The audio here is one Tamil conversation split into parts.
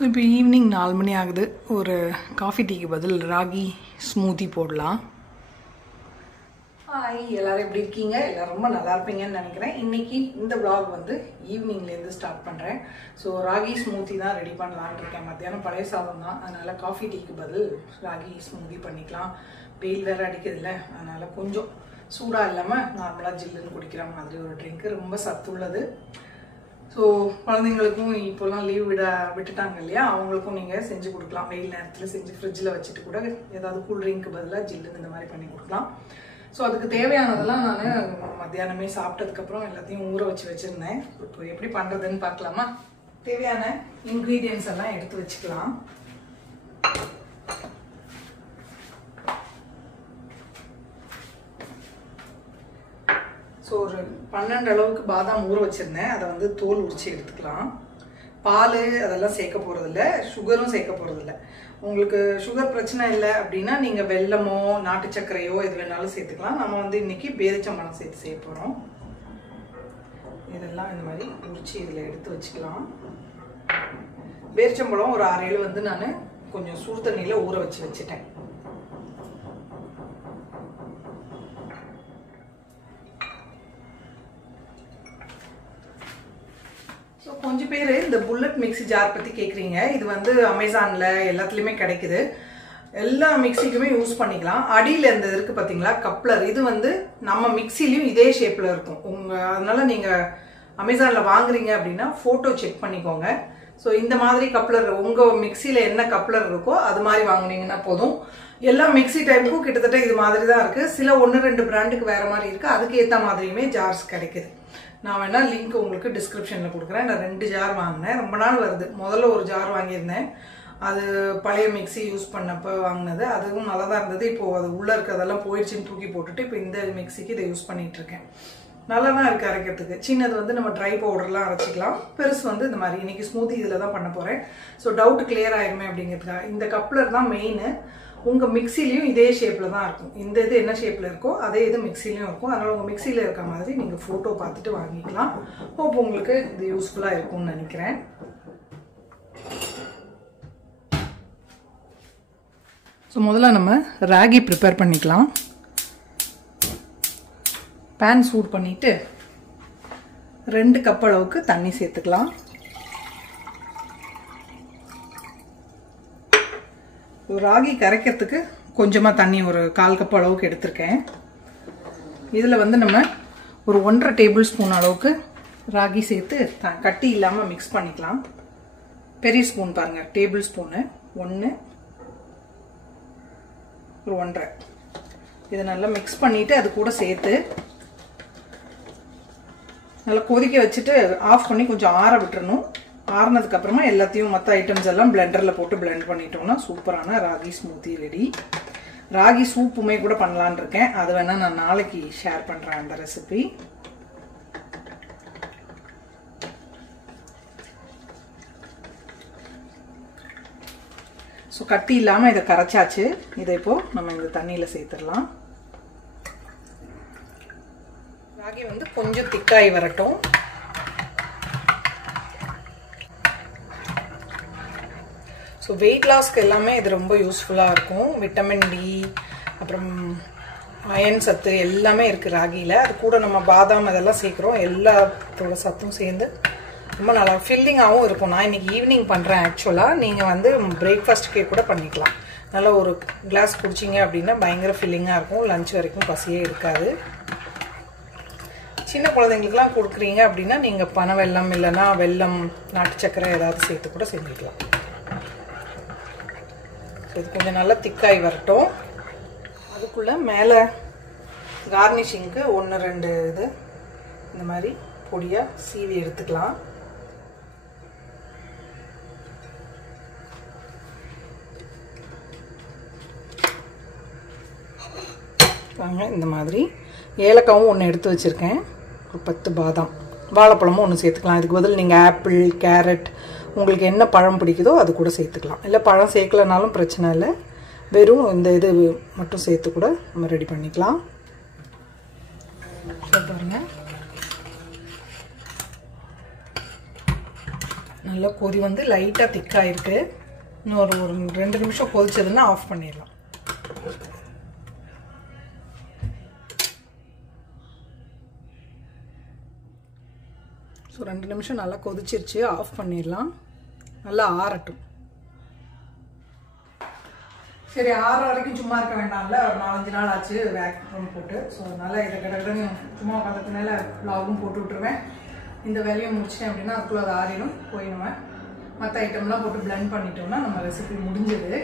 ஸோ இப்போ ஈவினிங் 4 மணி ஆகுது. ஒரு காஃபி டீக்கு பதில் ராகி ஸ்மூத்தி போடலாம். ஹாய், எல்லோரும் எப்படி இருக்கீங்க? எல்லோரும் ரொம்ப நல்லா இருப்பீங்கன்னு நினைக்கிறேன். இன்றைக்கி இந்த vlog வந்து ஈவினிங்லேருந்து ஸ்டார்ட் பண்ணுறேன். ஸோ ராகி ஸ்மூத்தி தான் ரெடி பண்ணலான்னு இருக்கேன். மத்தியானம் பழைய சாதம் தான், அதனால் காஃபி டீக்கு பதில் ராகி ஸ்மூத்தி பண்ணிக்கலாம். வெயில் வேறு அடிக்கிறதுல, அதனால் கொஞ்சம் சூடாக இல்லாமல் நார்மலாக ஜில்லுன்னு குடிக்கிற மாதிரி ஒரு ட்ரிங்க்கு. ரொம்ப சத்துள்ளது. ஸோ குழந்தைங்களுக்கும் இப்போலாம் லீவ் விட்டுட்டாங்க இல்லையா, அவங்களுக்கும் நீங்கள் செஞ்சு கொடுக்கலாம். வெயில் நேரத்தில் செஞ்சு ஃப்ரிட்ஜில் வச்சுட்டு கூட ஏதாவது கூல் ட்ரிங்க்கு பதிலாக ஜில்லுன்னு இந்த மாதிரி பண்ணி கொடுக்கலாம். ஸோ அதுக்கு தேவையானதெல்லாம் நான் மத்தியானமே சாப்பிட்டதுக்கப்புறம் எல்லாத்தையும் ஊற வச்சுருந்தேன். இப்போ எப்படி பண்ணுறதுன்னு பார்க்கலாமா? தேவையான இன்க்ரீடியன்ஸ் எல்லாம் எடுத்து வச்சுக்கலாம். ஸோ ஒரு 12 அளவுக்கு பாதாம் ஊற வச்சுருந்தேன். அதை வந்து தோல் உரிச்சு எடுத்துக்கலாம். பால் அதெல்லாம் சேர்க்க போகிறதில்ல, சுகரும் சேர்க்க போகிறதில்ல. உங்களுக்கு சுகர் பிரச்சனை இல்லை அப்படின்னா நீங்கள் வெல்லமோ நாட்டு சர்க்கரையோ எது வேணாலும் சேர்த்துக்கலாம். நம்ம வந்து இன்றைக்கி பேரிச்சம்பழம் சேர்த்து செய்ய போகிறோம். இதெல்லாம் இந்த மாதிரி உரிச்சு இதில் எடுத்து வச்சுக்கலாம். பேரிச்சம்பழம் ஒரு 6-7 வந்து நான் கொஞ்சம் சுடு தண்ணியில் ஊற வச்சுட்டேன். ஸோ கொஞ்சம் பேர் இந்த புல்லட் மிக்ஸி ஜார் பற்றி கேட்குறீங்க. இது வந்து அமேசானில் எல்லாத்துலேயுமே கிடைக்குது. எல்லா மிக்சிக்குமே யூஸ் பண்ணிக்கலாம். அடியில் இருந்தது இருக்குது பார்த்தீங்களா, கப்ளர். இது வந்து நம்ம மிக்சிலையும் இதே ஷேப்பில் இருக்கும். அதனால் நீங்கள் அமேசானில் வாங்குறீங்க அப்படின்னா ஃபோட்டோ செக் பண்ணிக்கோங்க. ஸோ இந்த மாதிரி கப்ளர் உங்கள் மிக்சியில் என்ன கப்ளர் இருக்கோ அது மாதிரி வாங்கினீங்கன்னா போதும். எல்லா மிக்சி டைப்புக்கும் கிட்டத்தட்ட இது மாதிரி தான் இருக்குது. சில 1-2 பிராண்டுக்கு வேறு மாதிரி இருக்குது. அதுக்கு ஏற்ற மாதிரியுமே ஜார்ஸ் கிடைக்குது. நான் வேணால் லிங்க் உங்களுக்கு டிஸ்கிரிப்ஷனில் கொடுக்குறேன். நான் 2 ஜார் வாங்கினேன். ரொம்ப நாள் வருது. முதல்ல ஒரு ஜார் வாங்கியிருந்தேன். அது பழைய மிக்சி யூஸ் பண்ணப்போ வாங்கினது. அதுவும் நல்லா தான் இருந்தது. இப்போது அது உள்ளே இருக்கிறதெல்லாம் போயிடுச்சுன்னு தூக்கி போட்டுட்டு இப்போ இந்த மிக்சிக்கு இதை யூஸ் பண்ணிகிட்ருக்கேன். நல்லா தான் இருக்குது அரைக்கிறதுக்கு. சின்னது வந்து நம்ம ட்ரை பவுடர்லாம் அரைச்சிக்கலாம். பெருசு வந்து இந்த மாதிரி. இன்றைக்கி ஸ்மூத்தி இதில் தான் பண்ண போகிறேன். ஸோ டவுட் கிளியர் ஆயிருமே அப்படிங்கிறதுக்காக. இந்த கப்ளர் தான் மெயின். உங்கள் மிக்சிலையும் இதே ஷேப்பில் தான் இருக்கும். இந்த இது என்ன ஷேப்பில் இருக்கோ அதே இது மிக்சிலையும் இருக்கும். அதனால் உங்கள் மிக்சியில் இருக்க மாதிரி நீங்கள் ஃபோட்டோ பார்த்துட்டு வாங்கிக்கலாம். ஹோப் உங்களுக்கு இது யூஸ்ஃபுல்லாக இருக்கும்னு நினைக்கிறேன். ஸோ முதல்ல நம்ம ராகி ப்ரிப்பேர் பண்ணிக்கலாம். பேன் சூட் பண்ணிவிட்டு 2 கப் அளவுக்கு தண்ணி சேர்த்துக்கலாம். ராகி கரைக்கிறதுக்கு கொஞ்சமாக தண்ணி ஒரு 1/4 கப் அளவுக்கு எடுத்திருக்கேன். இதில் வந்து நம்ம ஒரு 1.5 டேபிள் ஸ்பூன் அளவுக்கு ராகி சேர்த்து கட்டி இல்லாமல் மிக்ஸ் பண்ணிக்கலாம். பெரிய ஸ்பூன் பாருங்கள், டேபிள் ஸ்பூனு 1 ஒரு 1.5. இதை நல்லா மிக்ஸ் பண்ணிவிட்டு அது கூட சேர்த்து நல்லா கொதிக்க வச்சுட்டு ஆஃப் பண்ணி கொஞ்சம் ஆற விட்டுறணும். ஆறுனதுக்கப்புறமா எல்லாத்தையும் மற்ற ஐட்டம்ஸ் எல்லாம் பிளெண்டரில் போட்டு பிளெண்ட் பண்ணிட்டோம்னா சூப்பரான ராகி ஸ்மூத்தி ரெடி. ராகி சூப்புமே கூட பண்ணலான்னு இருக்கேன். அது வேணால் நான் நாளைக்கு ஷேர் பண்ணுறேன் அந்த ரெசிபி. ஸோ கட்டி இல்லாமல் இதை கரைச்சாச்சு. இதை இப்போது நம்ம இந்த தண்ணியில் சேர்த்துடலாம். ராகி வந்து கொஞ்சம் திக்காகி வரட்டும். ஸோ வெயிட் லாஸ்க்கு எல்லாமே இது ரொம்ப யூஸ்ஃபுல்லாக இருக்கும். விட்டமின் டி, அப்புறம் அயன் சத்து எல்லாமே இருக்குது ராகியில். அது கூட நம்ம பாதாம் இதெல்லாம் சேர்க்குறோம். எல்லாத்தோட சத்தும் சேர்ந்து ரொம்ப நல்லா ஃபில்லிங்காகவும் இருக்கும். நான் இன்றைக்கி ஈவினிங் பண்ணுறேன். ஆக்சுவலாக நீங்கள் வந்து பிரேக்ஃபாஸ்ட்டுக்கே கூட பண்ணிக்கலாம். நல்லா ஒரு கிளாஸ் குடிச்சிங்க அப்படின்னா பயங்கர ஃபில்லிங்காக இருக்கும். லஞ்ச் வரைக்கும் பசியே இருக்காது. சின்ன குழந்தைங்களுக்குலாம் கொடுக்குறீங்க அப்படின்னா நீங்கள் பனை வெல்லம் இல்லைன்னா வெல்லம் நாட்டு சர்க்கரை ஏதாவது சேர்த்து கூட செஞ்சுக்கலாம். ஸோ இது கொஞ்சம் நல்லா திக்காகி வரட்டும். அதுக்குள்ளே மேலே கார்னிஷிங்க்கு 1-2 இது இந்த மாதிரி பொடியாக சீவி எடுத்துக்கலாம். வாங்க, இந்த மாதிரி ஏலக்காவும் 1 எடுத்து வச்சுருக்கேன். ஒரு 10 பாதாம், வாழைப்பழமும் 1 சேர்த்துக்கலாம். இதுக்கு பதில் நீங்கள் ஆப்பிள், கேரட், உங்களுக்கு என்ன பழம் பிடிக்குதோ அது கூட சேர்த்துக்கலாம். இல்லை பழம் சேர்க்கலனாலும் பிரச்சனை இல்லை. வெறும் இந்த இது மட்டும் சேர்த்து கூட நம்ம ரெடி பண்ணிக்கலாம். பாருங்கள், நல்லா கொதி வந்து லைட்டாக திக்காயிருக்கு. இன்னும் ஒரு 2 நிமிஷம் கொதிச்சதுன்னா ஆஃப் பண்ணிடலாம். ஸோ 2 நிமிஷம் நல்லா கொதிச்சிருச்சு, ஆஃப் பண்ணிடலாம். நல்லா ஆறட்டும். சரி, ஆற வரைக்கும் சும்மா இருக்க வேண்டாம்ல, ஒரு 4-5 நாள் ஆச்சு வேக்யூம் போட்டு. ஸோ அதனால் இதை கடற்கடன்னு சும்மா உட்காந்துனால வ்ளாகும் போட்டு விட்டுருவேன். இந்த வேலையை முடிச்சிட்டேன் அப்படின்னா அதுக்குள்ளே அது ஆறிடும், போயிடுவேன். மற்ற ஐட்டம்லாம் போட்டு பிளெண்ட் பண்ணிட்டோம்னா நம்ம ரெசிபி முடிஞ்சது.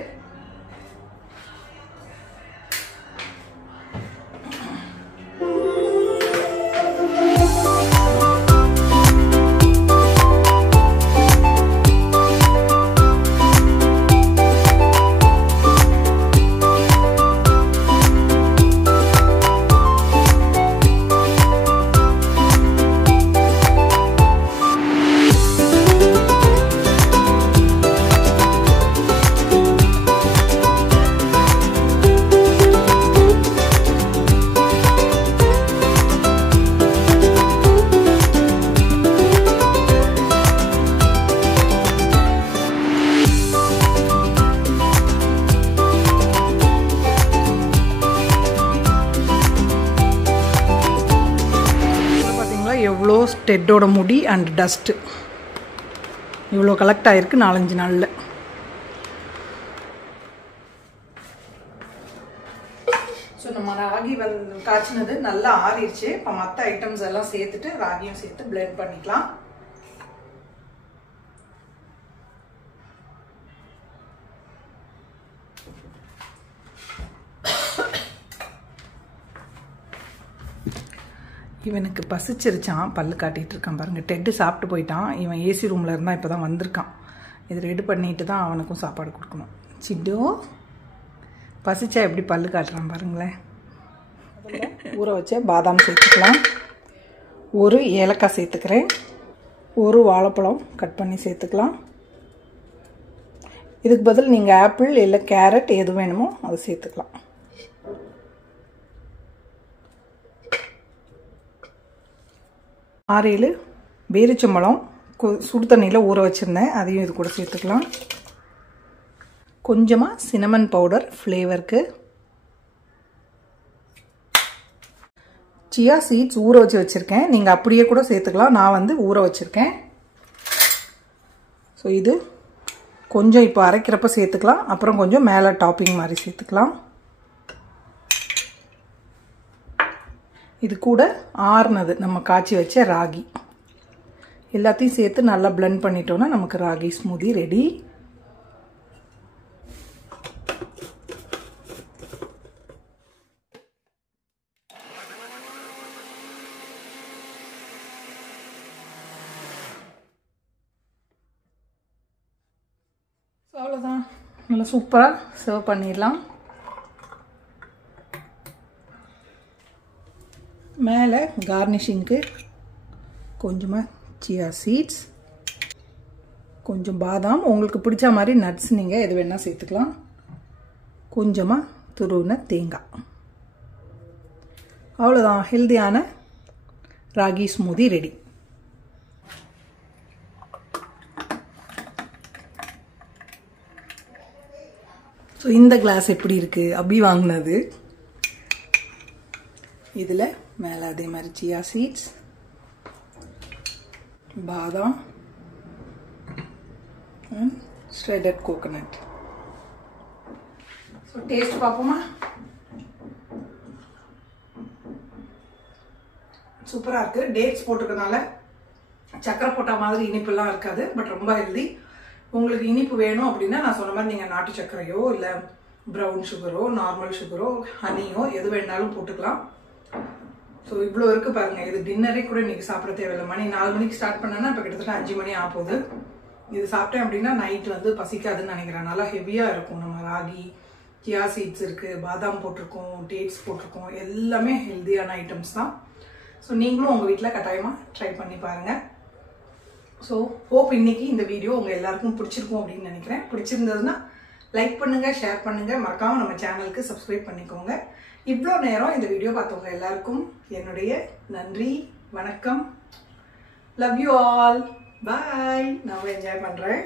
எவ்வளோ ஸ்டெட்டோட முடி அண்ட் டஸ்ட்டு இவ்வளோ கலெக்ட் ஆகிருக்கு 4-5 நாளில். ஸோ நம்ம ராகி காய்ச்சினது நல்லா ஆறிடுச்சு. இப்போ மற்ற ஐட்டம்ஸ் எல்லாம் சேர்த்துட்டு ராகியும் சேர்த்து பிளெண்ட் பண்ணிக்கலாம். இவனுக்கு பசிச்சிருச்சான், பல்லு காட்டிகிட்டு இருக்கான் பாருங்கள். டெட்டு சாப்பிட்டு போயிட்டான். இவன் ஏசி ரூமில் இருந்தால் இப்போ தான் வந்திருக்கான். இது ரெடி பண்ணிட்டு தான் அவனுக்கும் சாப்பாடு கொடுக்கணும். சிட்டோ பசிச்சா எப்படி பல்லு காட்டுறான் பாருங்களேன். ஊற வச்ச பாதாம் சேர்த்துக்கலாம். ஒரு ஏலக்காய் சேர்த்துக்கிறேன். ஒரு வாழைப்பழம் கட் பண்ணி சேர்த்துக்கலாம். இதுக்கு பதில் நீங்கள் ஆப்பிள் இல்லை கேரட் எது வேணுமோ அதை சேர்த்துக்கலாம். ஆறு பேரிச்சம்பழம் சுடு தண்ணியில் ஊற வச்சுருந்தேன், அதையும் இது கூட சேர்த்துக்கலாம். கொஞ்சமாக சினமன் பவுடர் ஃப்ளேவருக்கு. சியா சீட்ஸ் ஊற வச்சுருக்கேன், நீங்கள் அப்படியே கூட சேர்த்துக்கலாம். நான் வந்து ஊற வச்சுருக்கேன். ஸோ இது கொஞ்சம் இப்போ அரைக்கிறப்ப சேர்த்துக்கலாம், அப்புறம் கொஞ்சம் மேலே டாப்பிங் மாதிரி சேர்த்துக்கலாம். இது கூட ஆறுனது நம்ம காய்ச்சி வச்ச ராகி எல்லாத்தையும் சேர்த்து நல்லா பிளெண்ட் பண்ணிட்டோம்னா நமக்கு ராகி ஸ்மூதி ரெடி. அவ்வளோதான், நல்லா சூப்பராக சர்வ் பண்ணிடலாம். மேலே கார்னிஷிங்க்கு கொஞ்சமாக சியா சீட்ஸ், கொஞ்சம் பாதாம், உங்களுக்கு பிடிச்ச மாதிரி நட்ஸ் நீங்கள் எது வேணால் சேர்த்துக்கலாம். கொஞ்சமாக துருவின தேங்காய். அவ்வளோதான், ஹெல்தியான ராகி ஸ்மூதி ரெடி. ஸோ இந்த கிளாஸ் எப்படி இருக்குது? அபி வாங்கினது. இதில் மேலே அதே மாதிரி சியா சீட்ஸ், பாதாம் and shredded coconut. So taste பார்ப்போமா? சூப்பராக இருக்குது. டேட்ஸ் போட்டுக்கிறதுனால சக்கரை போட்ட மாதிரி இனிப்புலாம் இருக்காது, பட் ரொம்ப ஹெல்தி. உங்களுக்கு இனிப்பு வேணும் அப்படின்னா நான் சொன்ன மாதிரி நீங்கள் நாட்டு சர்க்கரையோ இல்லை ப்ரௌன் சுகரோ நார்மல் சுகரோ ஹனியோ எது வேணாலும் போட்டுக்கலாம். ஸோ இவ்வளோ இருக்குது பாருங்கள். இது டின்னரே கூட இன்றைக்கி சாப்பிட தேவையில்லை. மணி 4 மணிக்கு ஸ்டார்ட் பண்ணேன்னா இப்போ கிட்டத்தட்ட 5 மணி ஆகுது. இது சாப்பிட்டேன் அப்படின்னா நைட் வந்து பசிக்காதுன்னு நினைக்கிறேன். நல்லா ஹெவியாக இருக்கும். நம்ம ராகி, சியா சீட்ஸ் இருக்குது, பாதாம் போட்டிருக்கோம், டேட்ஸ் போட்டிருக்கோம், எல்லாமே ஹெல்தியான ஐட்டம்ஸ் தான். ஸோ நீங்களும் உங்கள் வீட்டில் கட்டாயமாக ட்ரை பண்ணி பாருங்கள். ஸோ ஹோப் இன்னைக்கு இந்த வீடியோ உங்கள் எல்லாருக்கும் பிடிச்சிருக்கும் அப்படின்னு நினைக்கிறேன். பிடிச்சிருந்ததுன்னா லைக் பண்ணுங்கள், ஷேர் பண்ணுங்கள், மறக்காமல் நம்ம சேனலுக்கு சப்ஸ்கிரைப் பண்ணிக்கோங்க. இவ்வளோ நேரம் இந்த வீடியோ பார்த்தவங்க எல்லாருக்கும் என்னுடைய நன்றி, வணக்கம். Love you all. பாய். நான் என்ஜாய் பண்ணுறேன்.